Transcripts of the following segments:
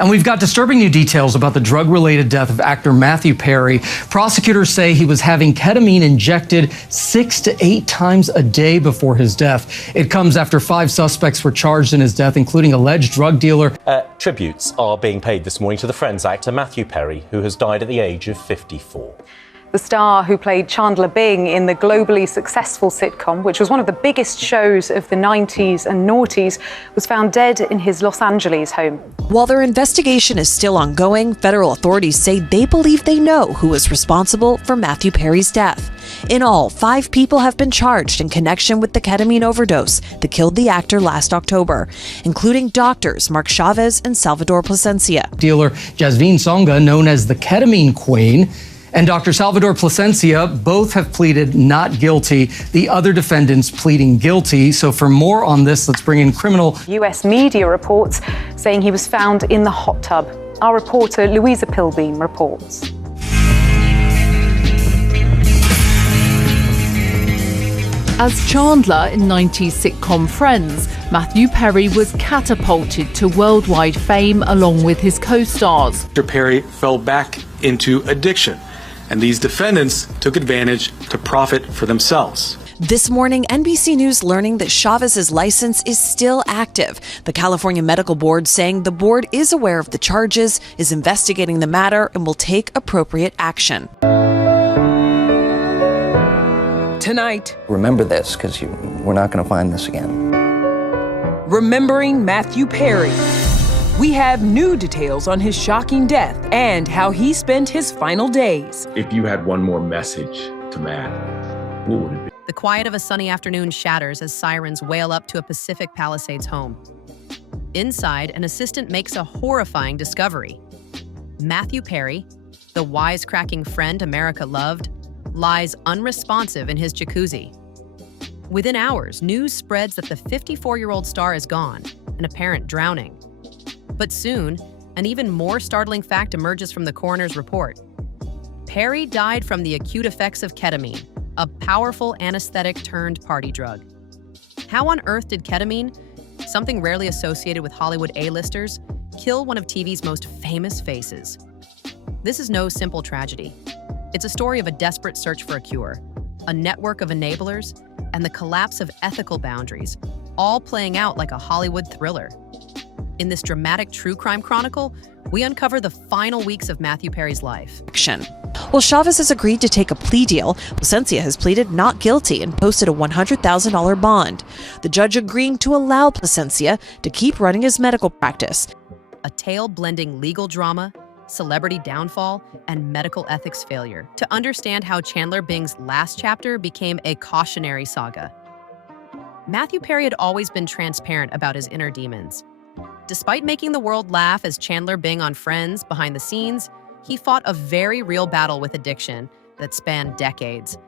And we've got disturbing new details about the drug-related death of actor Matthew Perry. Prosecutors say he was having ketamine injected 6 to 8 times a day before his death. It comes after 5 suspects were charged in his death, including alleged drug dealer. Tributes are being paid this morning to the Friends actor Matthew Perry, who has died at the age of 54. The star who played Chandler Bing in the globally successful sitcom, which was one of the biggest shows of the 90s and noughties, was found dead in his Los Angeles home. While their investigation is still ongoing, federal authorities say they believe they know who was responsible for Matthew Perry's death. In all, 5 people have been charged in connection with the ketamine overdose that killed the actor last October, including doctors Mark Chavez and Salvador Plasencia. Dealer Jasmine Songa, known as the ketamine queen, and Dr. Salvador Plasencia both have pleaded not guilty. The other defendants pleading guilty. So for more on this, let's bring in criminal. US media reports saying he was found in the hot tub. Our reporter Louisa Pilbeam reports. As Chandler in 90s sitcom Friends, Matthew Perry was catapulted to worldwide fame along with his co-stars. Mr. Perry fell back into addiction, and these defendants took advantage to profit for themselves. This morning, NBC News learning that Chavez's license is still active. The California Medical Board saying the board is aware of the charges, is investigating the matter, and will take appropriate action. Tonight, remember this, because we're not going to find this again. remembering Matthew Perry. We have new details on his shocking death and how he spent his final days. If you had one more message to Matt, what would it be? The quiet of a sunny afternoon shatters as sirens wail up to a Pacific Palisades home. Inside, an assistant makes a horrifying discovery. Matthew Perry, the wisecracking friend America loved, lies unresponsive in his jacuzzi. Within hours, news spreads that the 54-year-old star is gone, an apparent drowning. But soon, an even more startling fact emerges from the coroner's report. Perry died from the acute effects of ketamine, a powerful anesthetic-turned party drug. How on earth did ketamine, something rarely associated with Hollywood A-listers, kill one of TV's most famous faces? This is no simple tragedy. It's a story of a desperate search for a cure, a network of enablers, and the collapse of ethical boundaries, all playing out like a Hollywood thriller. In this dramatic true crime chronicle, we uncover the final weeks of Matthew Perry's life. Well, Chavez has agreed to take a plea deal. Plasencia has pleaded not guilty and posted a $100,000 bond. The judge agreeing to allow Plasencia to keep running his medical practice. A tale blending legal drama, celebrity downfall, and medical ethics failure, to understand how Chandler Bing's last chapter became a cautionary saga. Matthew Perry had always been transparent about his inner demons. Despite making the world laugh as Chandler Bing on Friends behind the scenes, he fought a very real battle with addiction that spanned decades.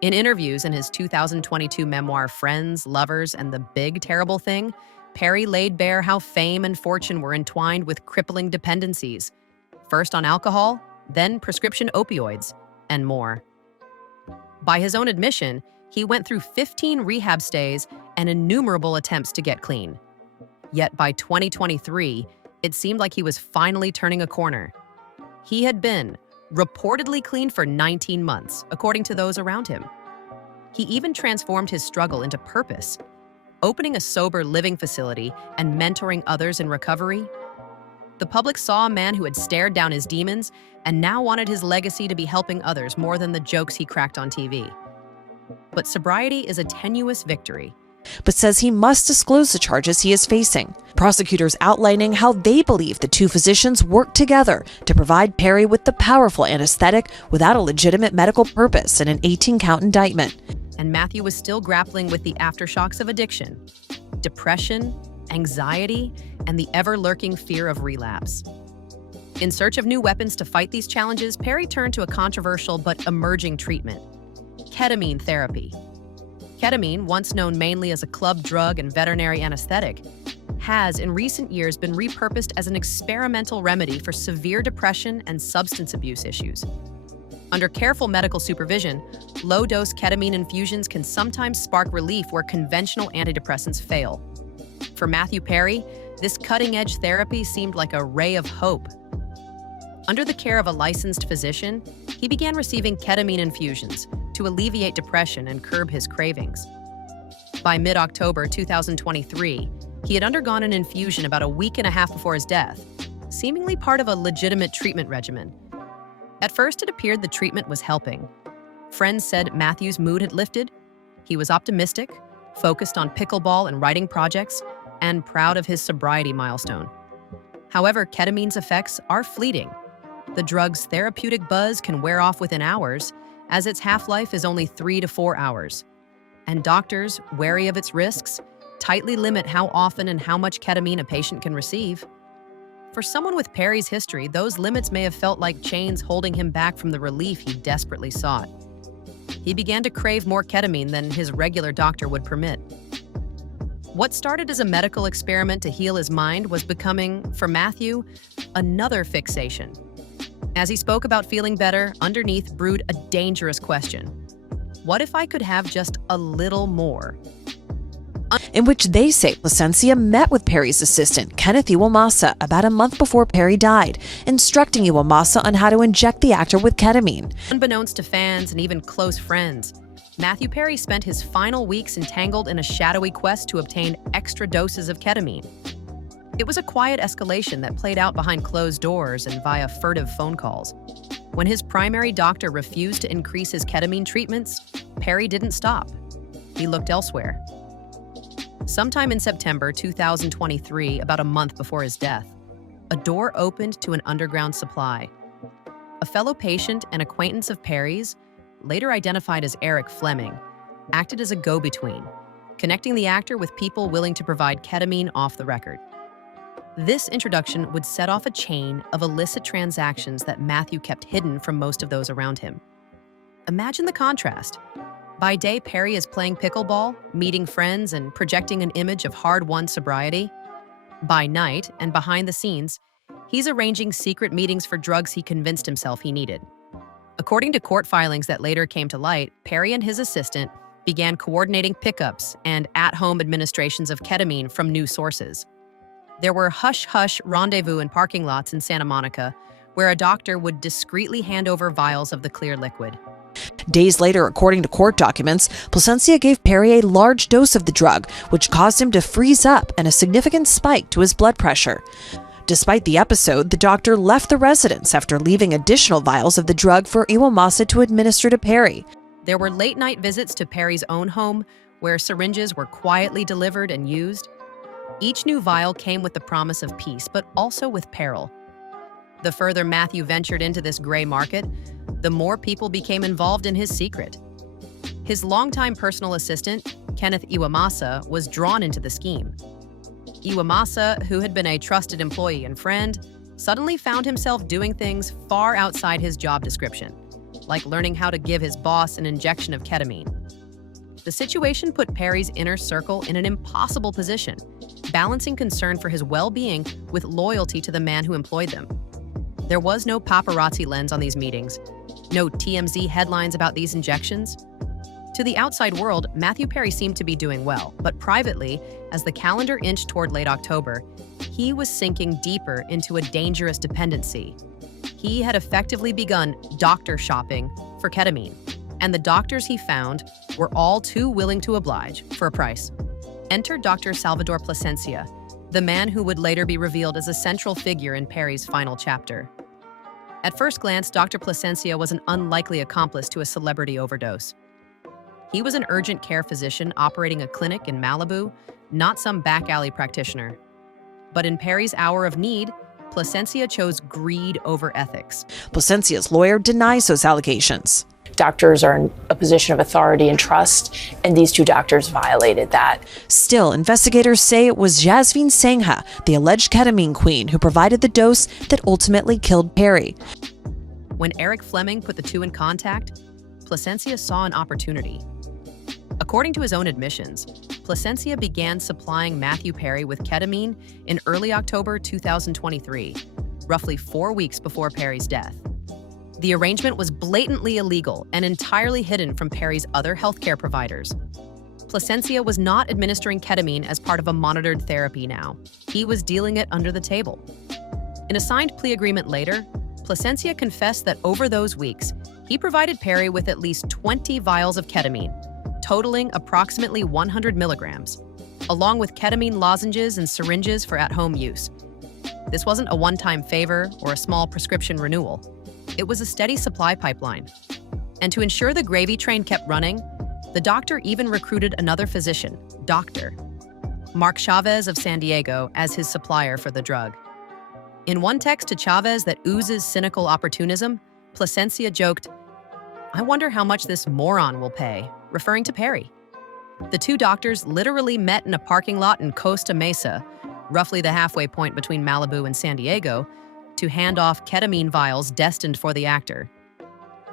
In interviews in his 2022 memoir Friends, Lovers, and the Big Terrible Thing, Perry laid bare how fame and fortune were entwined with crippling dependencies, first on alcohol, then prescription opioids, and more. By his own admission, he went through 15 rehab stays and innumerable attempts to get clean. Yet by 2023, it seemed like he was finally turning a corner. He had been reportedly clean for 19 months, according to those around him. He even transformed his struggle into purpose, opening a sober living facility and mentoring others in recovery. The public saw a man who had stared down his demons and now wanted his legacy to be helping others more than the jokes he cracked on TV. But sobriety is a tenuous victory, but says he must disclose the charges he is facing. Prosecutors outlining how they believe the two physicians worked together to provide Perry with the powerful anesthetic without a legitimate medical purpose in an 18-count indictment. And Matthew was still grappling with the aftershocks of addiction, depression, anxiety, and the ever-lurking fear of relapse. In search of new weapons to fight these challenges, Perry turned to a controversial but emerging treatment: ketamine therapy. Ketamine, once known mainly as a club drug and veterinary anesthetic, has in recent years been repurposed as an experimental remedy for severe depression and substance abuse issues. Under careful medical supervision, low-dose ketamine infusions can sometimes spark relief where conventional antidepressants fail. For Matthew Perry, This cutting-edge therapy seemed like a ray of hope. Under the care of a licensed physician, he began receiving ketamine infusions to alleviate depression and curb his cravings. By mid-October 2023, he had undergone an infusion about a week and a half before his death, seemingly part of a legitimate treatment regimen. At first, it appeared the treatment was helping. Friends said Matthew's mood had lifted. He was optimistic, focused on pickleball and writing projects, and proud of his sobriety milestone. However, ketamine's effects are fleeting. The drug's therapeutic buzz can wear off within hours, as its half-life is only 3 to 4 hours. And doctors, wary of its risks, tightly limit how often and how much ketamine a patient can receive. For someone with Perry's history, those limits may have felt like chains holding him back from the relief he desperately sought. He began to crave more ketamine than his regular doctor would permit. What started as a medical experiment to heal his mind was becoming, for Matthew, another fixation. As he spoke about feeling better, underneath brewed a dangerous question. What if I could have just a little more? In which they say Placencia met with Perry's assistant, Kenneth Iwamasa, about a month before Perry died, instructing Iwamasa on how to inject the actor with ketamine. Unbeknownst to fans and even close friends, Matthew Perry spent his final weeks entangled in a shadowy quest to obtain extra doses of ketamine. It was a quiet escalation that played out behind closed doors and via furtive phone calls. When his primary doctor refused to increase his ketamine treatments, Perry didn't stop. He looked elsewhere. Sometime in September 2023, about a month before his death, a door opened to an underground supply. A fellow patient and acquaintance of Perry's, later identified as Eric Fleming, acted as a go-between, connecting the actor with people willing to provide ketamine off the record. This introduction would set off a chain of illicit transactions that Matthew kept hidden from most of those around him. Imagine the contrast. By day, Perry is playing pickleball, meeting friends, and projecting an image of hard-won sobriety. By night, and behind the scenes, he's arranging secret meetings for drugs he convinced himself he needed. According to court filings that later came to light, Perry and his assistant began coordinating pickups and at-home administrations of ketamine from new sources. There were hush-hush rendezvous in parking lots in Santa Monica, where a doctor would discreetly hand over vials of the clear liquid. Days later, according to court documents, Placencia gave Perry a large dose of the drug, which caused him to freeze up and a significant spike to his blood pressure. Despite the episode, the doctor left the residence after leaving additional vials of the drug for Iwamasa to administer to Perry. There were late-night visits to Perry's own home, where syringes were quietly delivered and used. Each new vial came with the promise of peace, but also with peril. The further Matthew ventured into this gray market, the more people became involved in his secret. His longtime personal assistant, Kenneth Iwamasa, was drawn into the scheme. Iwamasa, who had been a trusted employee and friend, suddenly found himself doing things far outside his job description, like learning how to give his boss an injection of ketamine. The situation put Perry's inner circle in an impossible position, balancing concern for his well-being with loyalty to the man who employed them. There was no paparazzi lens on these meetings, no TMZ headlines about these injections. To the outside world, Matthew Perry seemed to be doing well, but privately, as the calendar inched toward late October, he was sinking deeper into a dangerous dependency. He had effectively begun doctor shopping for ketamine, and the doctors he found were all too willing to oblige for a price. Enter Dr. Salvador Placencia, the man who would later be revealed as a central figure in Perry's final chapter. At first glance, Dr. Placencia was an unlikely accomplice to a celebrity overdose. He was an urgent care physician operating a clinic in Malibu, not some back alley practitioner. But in Perry's hour of need, Placencia chose greed over ethics. Placencia's lawyer denies those allegations. Doctors are in a position of authority and trust, and these two doctors violated that. Still, investigators say it was Jasmine Sangha, the alleged ketamine queen, who provided the dose that ultimately killed Perry. When Eric Fleming put the two in contact, Placencia saw an opportunity. According to his own admissions, Placencia began supplying Matthew Perry with ketamine in early October 2023, roughly 4 weeks before Perry's death. The arrangement was blatantly illegal and entirely hidden from Perry's other healthcare providers. Plasencia was not administering ketamine as part of a monitored therapy now. He was dealing it under the table. In a signed plea agreement later, Plasencia confessed that over those weeks, he provided Perry with at least 20 vials of ketamine, totaling approximately 100 milligrams, along with ketamine lozenges and syringes for at-home use. This wasn't a one-time favor or a small prescription renewal. It was a steady supply pipeline. And to ensure the gravy train kept running, the doctor even recruited another physician, Dr. Mark Chavez of San Diego, as his supplier for the drug. In one text to Chavez that oozes cynical opportunism, Plasencia joked, "I wonder how much this moron will pay," referring to Perry. The two doctors literally met in a parking lot in Costa Mesa, roughly the halfway point between Malibu and San Diego, to hand off ketamine vials destined for the actor.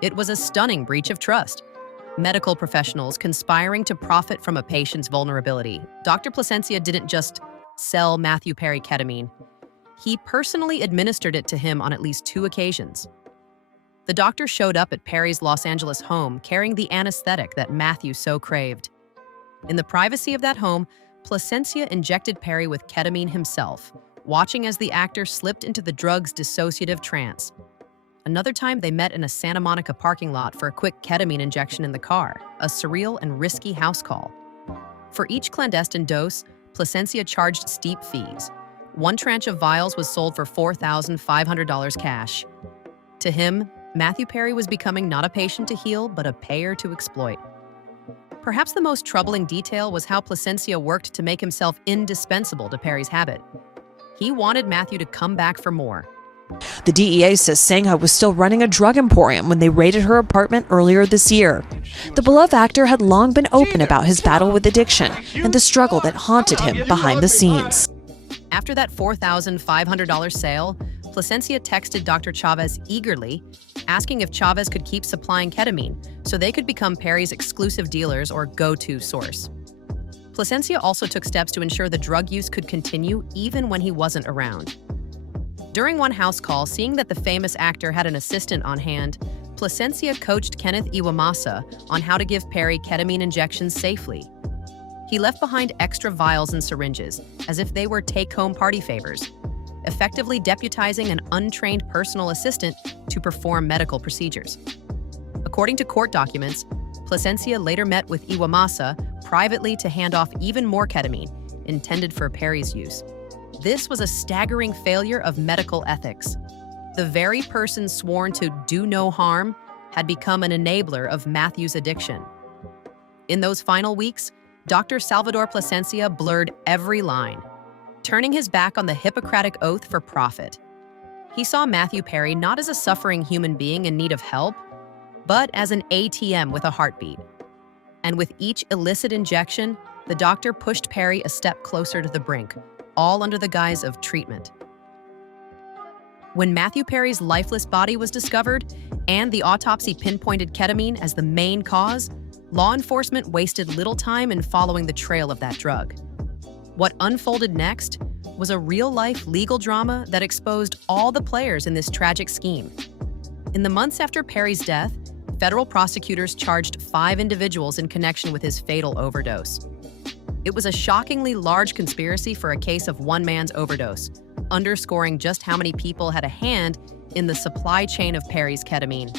It was a stunning breach of trust. Medical professionals conspiring to profit from a patient's vulnerability. Dr. Plasencia didn't just sell Matthew Perry ketamine. He personally administered it to him on at least 2 occasions. The doctor showed up at Perry's Los Angeles home carrying the anesthetic that Matthew so craved. In the privacy of that home, Plasencia injected Perry with ketamine himself, watching as the actor slipped into the drug's dissociative trance. Another time, they met in a Santa Monica parking lot for a quick ketamine injection in the car, a surreal and risky house call. For each clandestine dose, Plasencia charged steep fees. One tranche of vials was sold for $4,500 cash. To him, Matthew Perry was becoming not a patient to heal, but a payer to exploit. Perhaps the most troubling detail was how Plasencia worked to make himself indispensable to Perry's habit. He wanted Matthew to come back for more. The DEA says Sangha was still running a drug emporium when they raided her apartment earlier this year. The beloved actor had long been open about his battle with addiction and the struggle that haunted him behind the scenes. After that $4,500 sale, Plasencia texted Dr. Chavez eagerly, asking if Chavez could keep supplying ketamine so they could become Perry's exclusive dealers or go-to source. Plasencia also took steps to ensure the drug use could continue even when he wasn't around. During one house call, seeing that the famous actor had an assistant on hand, Plasencia coached Kenneth Iwamasa on how to give Perry ketamine injections safely. He left behind extra vials and syringes, as if they were take-home party favors, effectively deputizing an untrained personal assistant to perform medical procedures. According to court documents, Plasencia later met with Iwamasa privately to hand off even more ketamine, intended for Perry's use. This was a staggering failure of medical ethics. The very person sworn to do no harm had become an enabler of Matthew's addiction. In those final weeks, Dr. Salvador Plasencia blurred every line, turning his back on the Hippocratic oath for profit. He saw Matthew Perry not as a suffering human being in need of help, but as an ATM with a heartbeat. And with each illicit injection, the doctor pushed Perry a step closer to the brink, all under the guise of treatment. When Matthew Perry's lifeless body was discovered and the autopsy pinpointed ketamine as the main cause, law enforcement wasted little time in following the trail of that drug. What unfolded next was a real-life legal drama that exposed all the players in this tragic scheme. In the months after Perry's death, federal prosecutors charged 5 individuals in connection with his fatal overdose. It was a shockingly large conspiracy for a case of one man's overdose, underscoring just how many people had a hand in the supply chain of Perry's ketamine.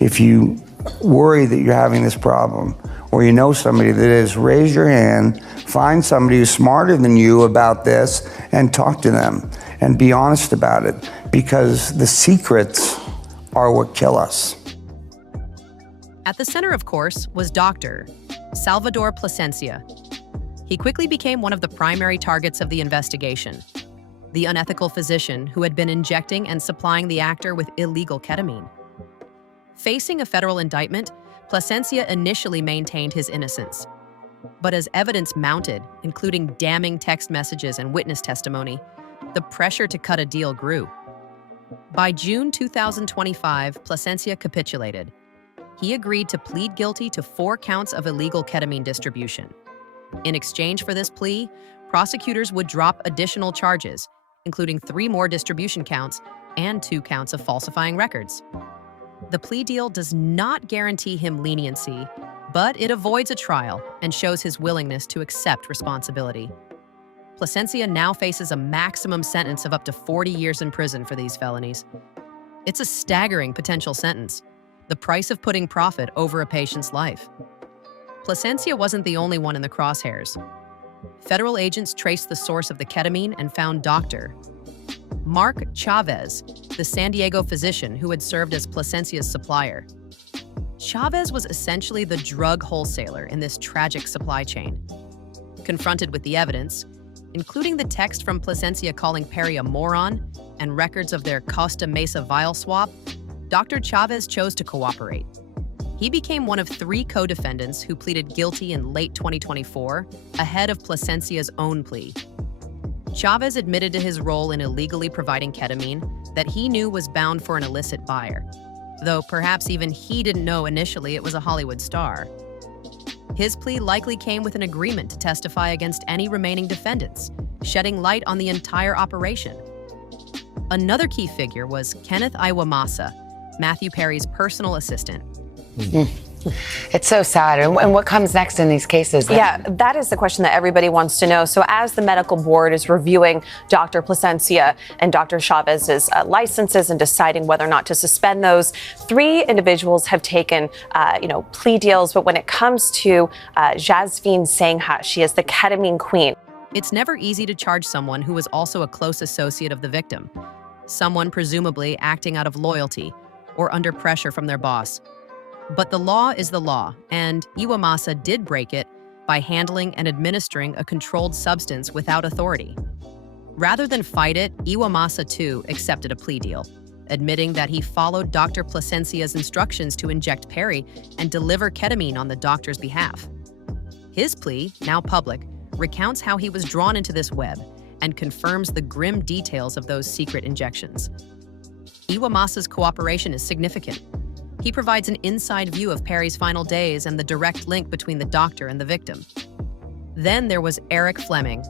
If you worry that you're having this problem, or you know somebody that is, raise your hand, find somebody who's smarter than you about this, and talk to them, and be honest about it, because the secrets are what kill us. At the center, of course, was Dr. Salvador Plasencia. He quickly became one of the primary targets of the investigation. The unethical physician who had been injecting and supplying the actor with illegal ketamine. Facing a federal indictment, Plasencia initially maintained his innocence. But as evidence mounted, including damning text messages and witness testimony, the pressure to cut a deal grew. By June 2025, Plasencia capitulated. He agreed to plead guilty to 4 counts of illegal ketamine distribution. In exchange for this plea, prosecutors would drop additional charges, including 3 more distribution counts and 2 counts of falsifying records. The plea deal does not guarantee him leniency, But it avoids a trial and shows his willingness to accept responsibility. Plasencia now faces a maximum sentence of up to 40 years in prison for these felonies. It's a staggering potential sentence, the price of putting profit over a patient's life. Plasencia wasn't the only one in the crosshairs. Federal agents traced the source of the ketamine and found Dr. Mark Chavez, the San Diego physician who had served as Plasencia's supplier. Chavez was essentially the drug wholesaler in this tragic supply chain. Confronted with the evidence, including the text from Plasencia calling Perry a moron and records of their Costa Mesa vial swap, Dr. Chavez chose to cooperate. He became one of 3 co-defendants who pleaded guilty in late 2024, ahead of Plasencia's own plea. Chavez admitted to his role in illegally providing ketamine that he knew was bound for an illicit buyer, though perhaps even he didn't know initially it was a Hollywood star. His plea likely came with an agreement to testify against any remaining defendants, shedding light on the entire operation. Another key figure was Kenneth Iwamasa, Matthew Perry's personal assistant. It's so sad. And what comes next in these cases? Then? Yeah, that is the question that everybody wants to know. So as the medical board is reviewing Dr. Plasencia and Dr. Chavez's licenses and deciding whether or not to suspend those, 3 individuals have taken, plea deals. But when it comes to Jasveen Sangha, she is the ketamine queen. It's never easy to charge someone who was also a close associate of the victim, someone presumably acting out of loyalty or under pressure from their boss. But the law is the law, and Iwamasa did break it by handling and administering a controlled substance without authority. Rather than fight it, Iwamasa too accepted a plea deal, admitting that he followed Dr. Plasencia's instructions to inject Perry and deliver ketamine on the doctor's behalf. His plea, now public, recounts how he was drawn into this web and confirms the grim details of those secret injections. Iwamasa's cooperation is significant. He provides an inside view of Perry's final days and the direct link between the doctor and the victim. Then there was Eric Fleming,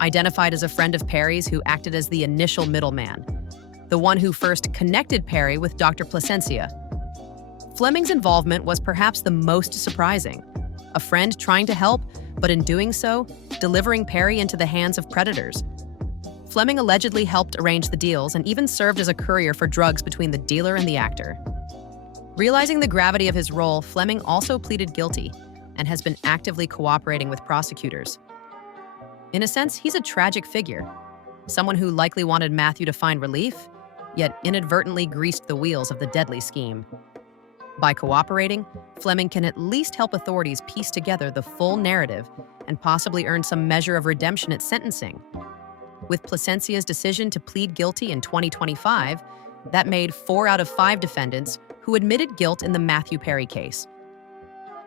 identified as a friend of Perry's who acted as the initial middleman, the one who first connected Perry with Dr. Plasencia. Fleming's involvement was perhaps the most surprising. A friend trying to help, but in doing so, delivering Perry into the hands of predators. Fleming allegedly helped arrange the deals and even served as a courier for drugs between the dealer and the actor. Realizing the gravity of his role, Fleming also pleaded guilty and has been actively cooperating with prosecutors. In a sense, he's a tragic figure, someone who likely wanted Matthew to find relief, yet inadvertently greased the wheels of the deadly scheme. By cooperating, Fleming can at least help authorities piece together the full narrative and possibly earn some measure of redemption at sentencing. With Plasencia's decision to plead guilty in 2025, that made 4 out of 5 defendants who admitted guilt in the Matthew Perry case.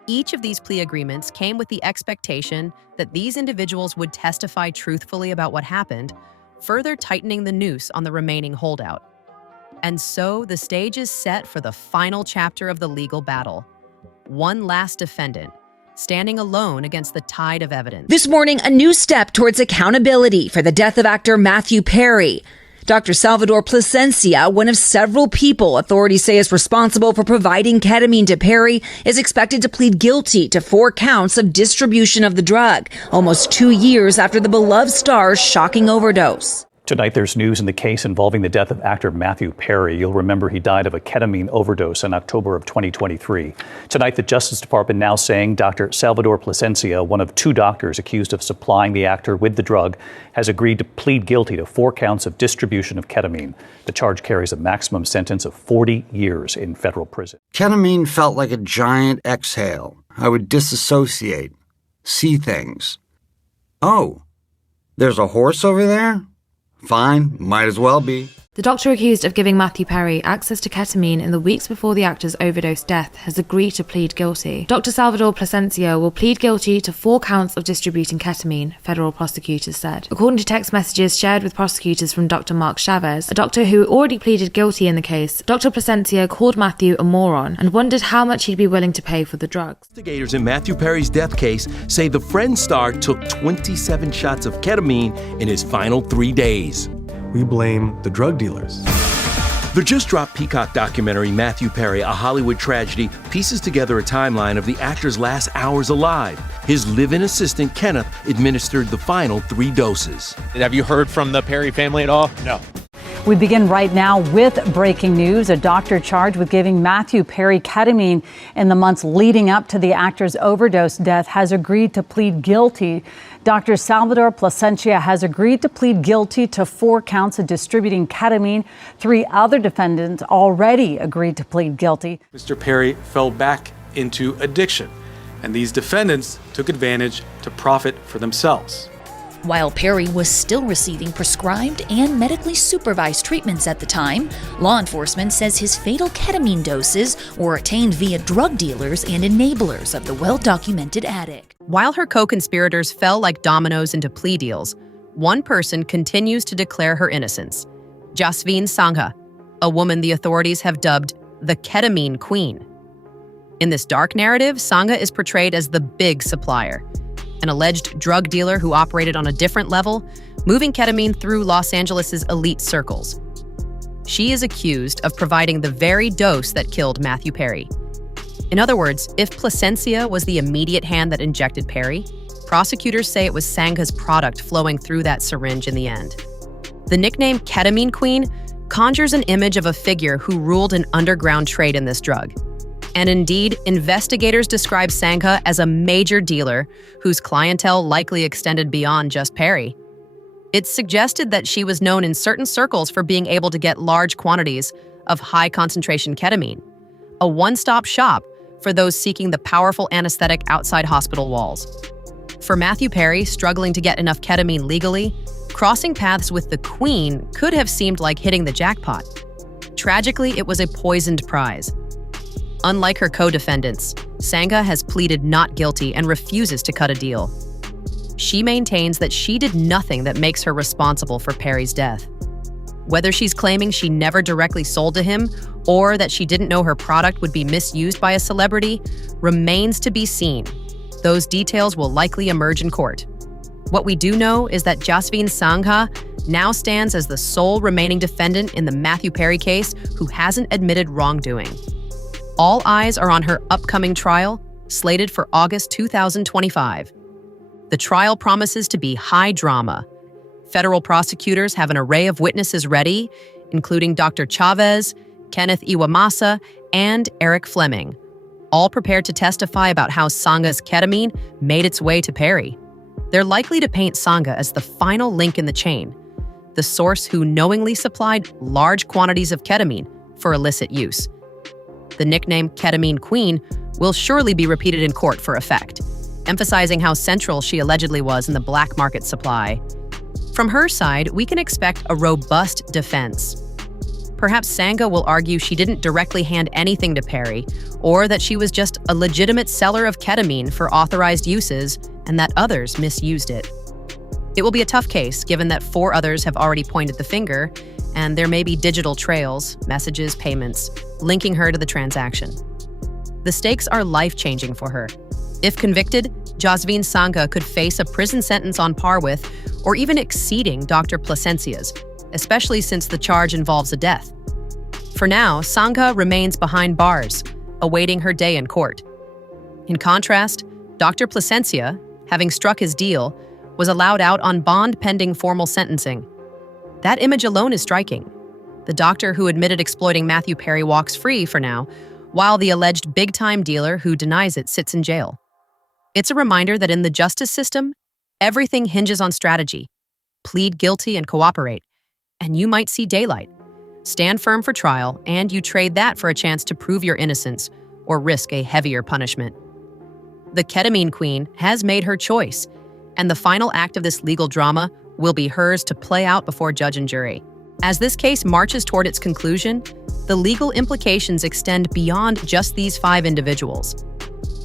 Each of these plea agreements came with the expectation that these individuals would testify truthfully about what happened, further tightening the noose on the remaining holdout. And so the stage is set for the final chapter of the legal battle. One last defendant, standing alone against the tide of evidence. This morning, a new step towards accountability for the death of actor Matthew Perry. Dr. Salvador Plasencia, one of several people authorities say is responsible for providing ketamine to Perry, is expected to plead guilty to 4 counts of distribution of the drug, almost 2 years after the beloved star's shocking overdose. Tonight, there's news in the case involving the death of actor Matthew Perry. You'll remember he died of a ketamine overdose in October of 2023. Tonight, the Justice Department now saying Dr. Salvador Plasencia, one of 2 doctors accused of supplying the actor with the drug, has agreed to plead guilty to 4 counts of distribution of ketamine. The charge carries a maximum sentence of 40 years in federal prison. Ketamine felt like a giant exhale. I would disassociate, see things. Oh, there's a horse over there? Fine, might as well be. The doctor accused of giving Matthew Perry access to ketamine in the weeks before the actor's overdose death has agreed to plead guilty. Dr. Salvador Plasencia will plead guilty to 4 counts of distributing ketamine, federal prosecutors said. According to text messages shared with prosecutors from Dr. Mark Chavez, a doctor who already pleaded guilty in the case, Dr. Plasencia called Matthew a moron and wondered how much he'd be willing to pay for the drugs. Investigators in Matthew Perry's death case say the Friends star took 27 shots of ketamine in his final 3 days. We blame the drug dealers. The just-dropped Peacock documentary, Matthew Perry, A Hollywood Tragedy, pieces together a timeline of the actor's last hours alive. His live-in assistant, Kenneth, administered the final 3 doses. Have you heard from the Perry family at all? No. We begin right now with breaking news. A doctor charged with giving Matthew Perry ketamine in the months leading up to the actor's overdose death has agreed to plead guilty. Dr. Salvador Plasencia has agreed to plead guilty to 4 counts of distributing ketamine. 3 other defendants already agreed to plead guilty. Mr. Perry fell back into addiction, and these defendants took advantage to profit for themselves. While Perry was still receiving prescribed and medically supervised treatments at the time, law enforcement says his fatal ketamine doses were obtained via drug dealers and enablers of the well-documented addict. While her co-conspirators fell like dominoes into plea deals, one person continues to declare her innocence. Jasveen Sangha, a woman the authorities have dubbed the ketamine queen. In this dark narrative, Sangha is portrayed as the big supplier, an alleged drug dealer who operated on a different level, moving ketamine through Los Angeles' elite circles. She is accused of providing the very dose that killed Matthew Perry. In other words, if Plasencia was the immediate hand that injected Perry, prosecutors say it was Sangha's product flowing through that syringe in the end. The nickname Ketamine Queen conjures an image of a figure who ruled an underground trade in this drug. And indeed, investigators describe Sangha as a major dealer whose clientele likely extended beyond just Perry. It's suggested that she was known in certain circles for being able to get large quantities of high-concentration ketamine, a one-stop shop for those seeking the powerful anesthetic outside hospital walls. For Matthew Perry, struggling to get enough ketamine legally, crossing paths with the Queen could have seemed like hitting the jackpot. Tragically, it was a poisoned prize. Unlike her co-defendants, Sangha has pleaded not guilty and refuses to cut a deal. She maintains that she did nothing that makes her responsible for Perry's death. Whether she's claiming she never directly sold to him or that she didn't know her product would be misused by a celebrity remains to be seen. Those details will likely emerge in court. What we do know is that Jasveen Sangha now stands as the sole remaining defendant in the Matthew Perry case who hasn't admitted wrongdoing. All eyes are on her upcoming trial, slated for August 2025. The trial promises to be high drama. Federal prosecutors have an array of witnesses ready, including Dr. Chavez, Kenneth Iwamasa, and Eric Fleming, all prepared to testify about how Sangha's ketamine made its way to Perry. They're likely to paint Sangha as the final link in the chain, the source who knowingly supplied large quantities of ketamine for illicit use. The nickname Ketamine Queen will surely be repeated in court for effect, emphasizing how central she allegedly was in the black market supply. From her side, we can expect a robust defense. Perhaps Sangha will argue she didn't directly hand anything to Perry, or that she was just a legitimate seller of ketamine for authorized uses and that others misused it. It will be a tough case, given that 4 others have already pointed the finger, and there may be digital trails, messages, payments, linking her to the transaction. The stakes are life-changing for her. If convicted, Jasveen Sangha could face a prison sentence on par with, or even exceeding, Dr. Plasencia's, especially since the charge involves a death. For now, Sangha remains behind bars, awaiting her day in court. In contrast, Dr. Plasencia, having struck his deal, was allowed out on bond pending formal sentencing. That image alone is striking. The doctor who admitted exploiting Matthew Perry walks free for now, while the alleged big-time dealer who denies it sits in jail. It's a reminder that in the justice system, everything hinges on strategy. Plead guilty and cooperate, and you might see daylight. Stand firm for trial, and you trade that for a chance to prove your innocence or risk a heavier punishment. The Ketamine Queen has made her choice, and the final act of this legal drama will be hers to play out before judge and jury. As this case marches toward its conclusion, the legal implications extend beyond just these 5 individuals.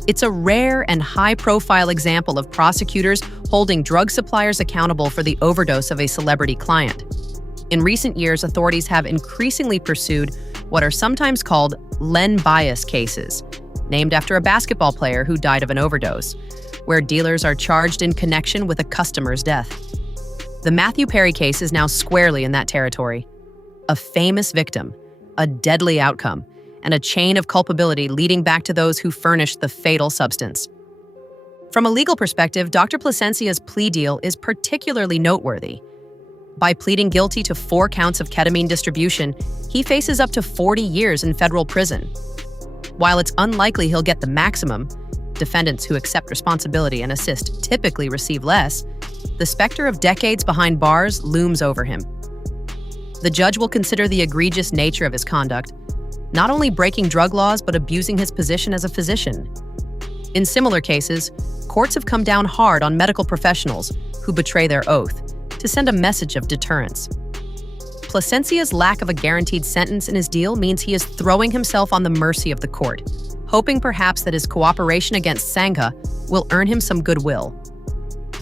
It's a rare and high-profile example of prosecutors holding drug suppliers accountable for the overdose of a celebrity client. In recent years, authorities have increasingly pursued what are sometimes called Len bias cases, named after a basketball player who died of an overdose, where dealers are charged in connection with a customer's death. The Matthew Perry case is now squarely in that territory. A famous victim, a deadly outcome, and a chain of culpability leading back to those who furnished the fatal substance. From a legal perspective, Dr. Plasencia's plea deal is particularly noteworthy. By pleading guilty to 4 counts of ketamine distribution, he faces up to 40 years in federal prison. While it's unlikely he'll get the maximum, defendants who accept responsibility and assist typically receive less, the specter of decades behind bars looms over him. The judge will consider the egregious nature of his conduct, not only breaking drug laws but abusing his position as a physician. In similar cases, courts have come down hard on medical professionals who betray their oath to send a message of deterrence. Plasencia's lack of a guaranteed sentence in his deal means he is throwing himself on the mercy of the court, hoping perhaps that his cooperation against Sangha will earn him some goodwill.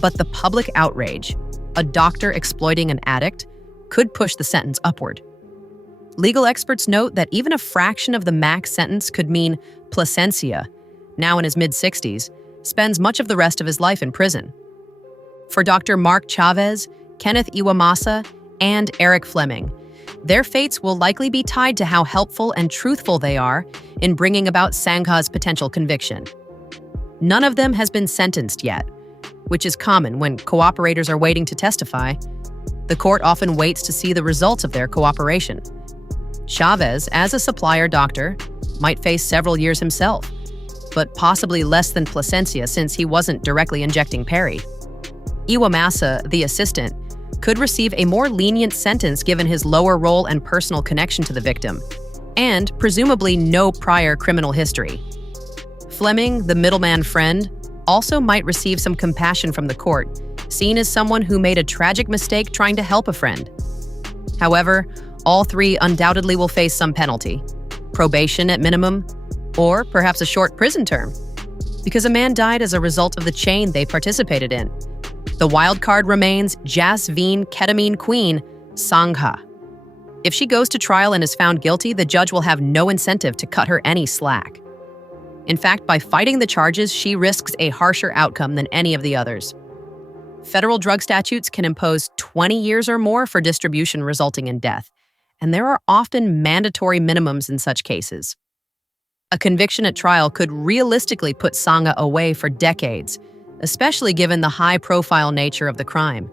But the public outrage, a doctor exploiting an addict, could push the sentence upward. Legal experts note that even a fraction of the max sentence could mean Plasencia, now in his mid-60s, spends much of the rest of his life in prison. For Dr. Mark Chavez, Kenneth Iwamasa, and Eric Fleming, their fates will likely be tied to how helpful and truthful they are in bringing about Sangha's potential conviction. None of them has been sentenced yet, which is common when cooperators are waiting to testify. The court often waits to see the results of their cooperation. Chavez, as a supplier doctor, might face several years himself, but possibly less than Plasencia since he wasn't directly injecting Perry. Iwamasa, the assistant, could receive a more lenient sentence given his lower role and personal connection to the victim, and presumably no prior criminal history. Fleming, the middleman friend, also might receive some compassion from the court, seen as someone who made a tragic mistake trying to help a friend. However, all 3 undoubtedly will face some penalty, probation at minimum, or perhaps a short prison term, because a man died as a result of the chain they participated in. The wild card remains Jasveen Ketamine Queen, Sangha. If she goes to trial and is found guilty, the judge will have no incentive to cut her any slack. In fact, by fighting the charges, she risks a harsher outcome than any of the others. Federal drug statutes can impose 20 years or more for distribution resulting in death, and there are often mandatory minimums in such cases. A conviction at trial could realistically put Sangha away for decades, especially given the high-profile nature of the crime.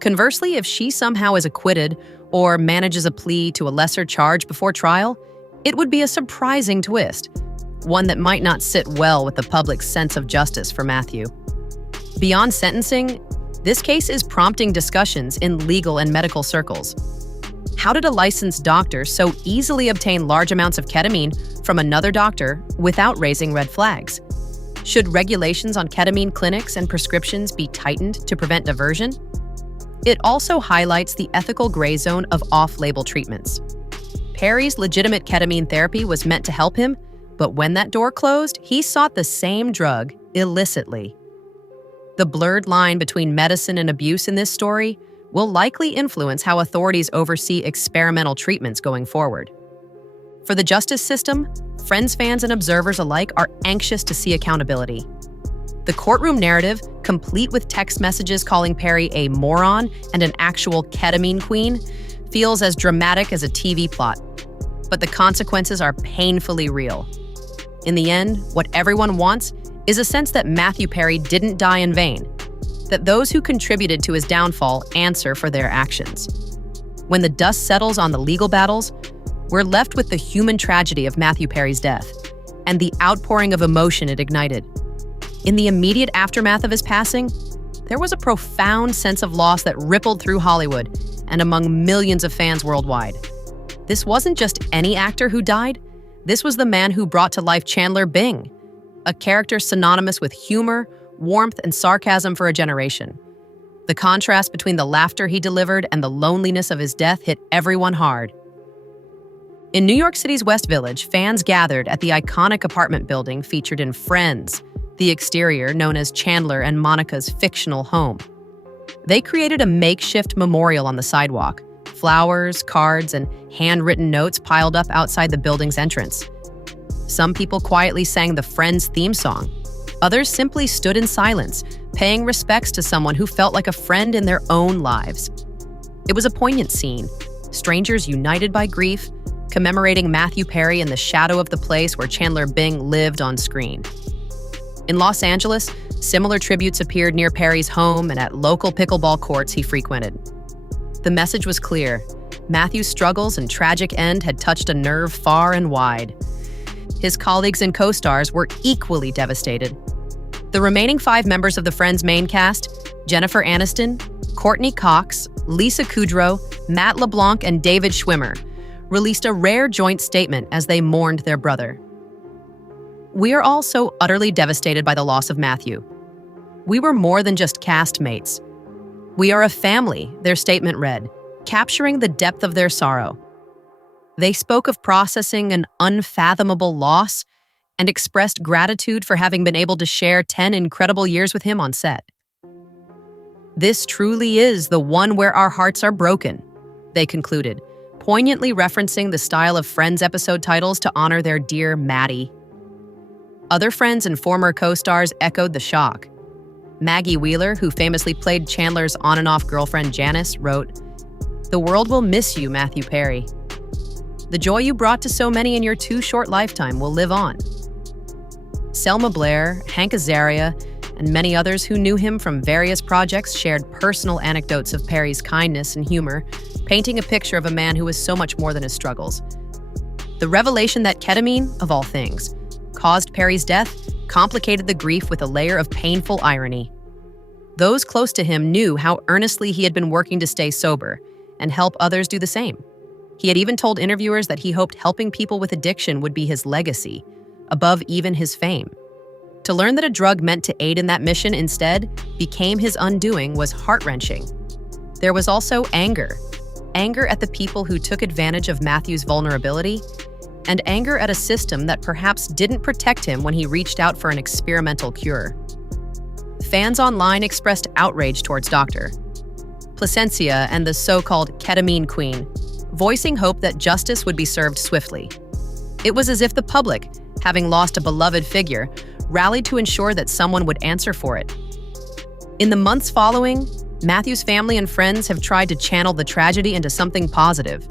Conversely, if she somehow is acquitted or manages a plea to a lesser charge before trial, it would be a surprising twist, one that might not sit well with the public's sense of justice for Matthew. Beyond sentencing, this case is prompting discussions in legal and medical circles. How did a licensed doctor so easily obtain large amounts of ketamine from another doctor without raising red flags? Should regulations on ketamine clinics and prescriptions be tightened to prevent diversion? It also highlights the ethical gray zone of off-label treatments. Perry's legitimate ketamine therapy was meant to help him, but when that door closed, he sought the same drug illicitly. The blurred line between medicine and abuse in this story will likely influence how authorities oversee experimental treatments going forward. For the justice system, Friends, fans, and observers alike are anxious to see accountability. The courtroom narrative, complete with text messages calling Perry a moron and an actual ketamine queen, feels as dramatic as a TV plot. But the consequences are painfully real. In the end, what everyone wants is a sense that Matthew Perry didn't die in vain, that those who contributed to his downfall answer for their actions. When the dust settles on the legal battles, we're left with the human tragedy of Matthew Perry's death and the outpouring of emotion it ignited. In the immediate aftermath of his passing, there was a profound sense of loss that rippled through Hollywood and among millions of fans worldwide. This wasn't just any actor who died. This was the man who brought to life Chandler Bing, a character synonymous with humor, warmth, and sarcasm for a generation. The contrast between the laughter he delivered and the loneliness of his death hit everyone hard. In New York City's West Village, fans gathered at the iconic apartment building featured in Friends, the exterior known as Chandler and Monica's fictional home. They created a makeshift memorial on the sidewalk, flowers, cards, and handwritten notes piled up outside the building's entrance. Some people quietly sang the Friends theme song. Others simply stood in silence, paying respects to someone who felt like a friend in their own lives. It was a poignant scene, strangers united by grief, commemorating Matthew Perry in the shadow of the place where Chandler Bing lived on screen. In Los Angeles, similar tributes appeared near Perry's home and at local pickleball courts he frequented. The message was clear. Matthew's struggles and tragic end had touched a nerve far and wide. His colleagues and co-stars were equally devastated. The remaining 5 members of the Friends main cast, Jennifer Aniston, Courtney Cox, Lisa Kudrow, Matt LeBlanc, and David Schwimmer, released a rare joint statement as they mourned their brother. "We are all so utterly devastated by the loss of Matthew. We were more than just castmates. We are a family," their statement read, capturing the depth of their sorrow. They spoke of processing an unfathomable loss and expressed gratitude for having been able to share 10 incredible years with him on set. "This truly is the one where our hearts are broken," they concluded, poignantly referencing the style of Friends episode titles to honor their dear Maddie. Other friends and former co-stars echoed the shock. Maggie Wheeler, who famously played Chandler's on-and-off girlfriend Janice, wrote, "The world will miss you, Matthew Perry. The joy you brought to so many in your too short lifetime will live on." Selma Blair, Hank Azaria, and many others who knew him from various projects shared personal anecdotes of Perry's kindness and humor, painting a picture of a man who was so much more than his struggles. The revelation that ketamine, of all things, caused Perry's death complicated the grief with a layer of painful irony. Those close to him knew how earnestly he had been working to stay sober and help others do the same. He had even told interviewers that he hoped helping people with addiction would be his legacy, above even his fame. To learn that a drug meant to aid in that mission instead became his undoing was heart-wrenching. There was also anger at the people who took advantage of Matthew's vulnerability, and anger at a system that perhaps didn't protect him when he reached out for an experimental cure. Fans online expressed outrage towards Dr. Placencia and the so-called ketamine queen, voicing hope that justice would be served swiftly. It was as if the public, having lost a beloved figure, rallied to ensure that someone would answer for it. In the months following, Matthew's family and friends have tried to channel the tragedy into something positive.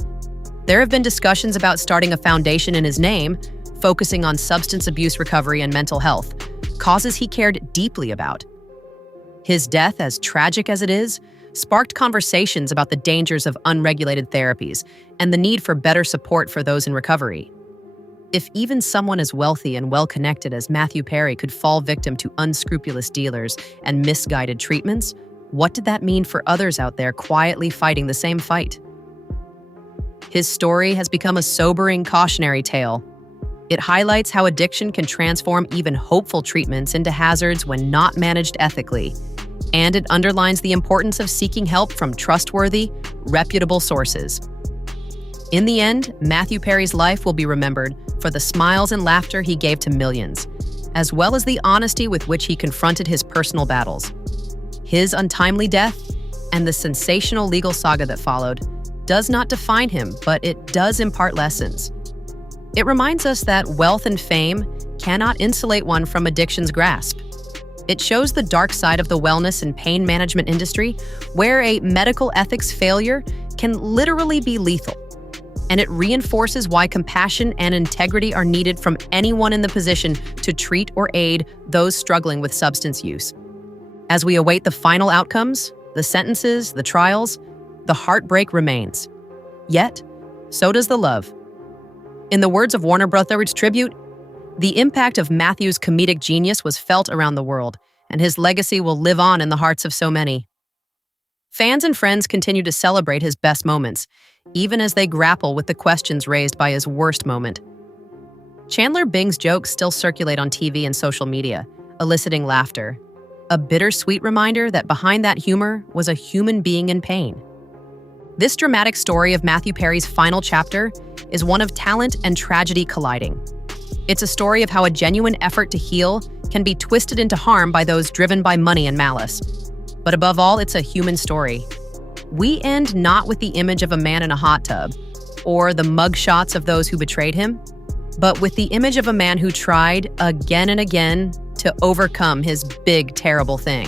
There have been discussions about starting a foundation in his name, focusing on substance abuse recovery and mental health, causes he cared deeply about. His death, as tragic as it is, sparked conversations about the dangers of unregulated therapies and the need for better support for those in recovery. If even someone as wealthy and well-connected as Matthew Perry could fall victim to unscrupulous dealers and misguided treatments, what did that mean for others out there quietly fighting the same fight? His story has become a sobering cautionary tale. It highlights how addiction can transform even hopeful treatments into hazards when not managed ethically, and it underlines the importance of seeking help from trustworthy, reputable sources. In the end, Matthew Perry's life will be remembered for the smiles and laughter he gave to millions, as well as the honesty with which he confronted his personal battles. His untimely death, and the sensational legal saga that followed, does not define him, but it does impart lessons. It reminds us that wealth and fame cannot insulate one from addiction's grasp. It shows the dark side of the wellness and pain management industry, where a medical ethics failure can literally be lethal. And it reinforces why compassion and integrity are needed from anyone in the position to treat or aid those struggling with substance use. As we await the final outcomes, the sentences, the trials, the heartbreak remains. Yet, so does the love. In the words of Warner Brothers tribute, the impact of Matthew's comedic genius was felt around the world, and his legacy will live on in the hearts of so many. Fans and friends continue to celebrate his best moments, even as they grapple with the questions raised by his worst moment. Chandler Bing's jokes still circulate on TV and social media, eliciting laughter, a bittersweet reminder that behind that humor was a human being in pain. This dramatic story of Matthew Perry's final chapter is one of talent and tragedy colliding. It's a story of how a genuine effort to heal can be twisted into harm by those driven by money and malice. But above all, it's a human story. We end not with the image of a man in a hot tub, or the mugshots of those who betrayed him, but with the image of a man who tried again and again to overcome his big, terrible thing.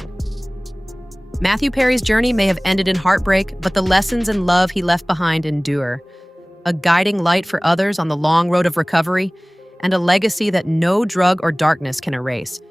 Matthew Perry's journey may have ended in heartbreak, but the lessons and love he left behind endure. a guiding light for others on the long road of recovery, and a legacy that no drug or darkness can erase.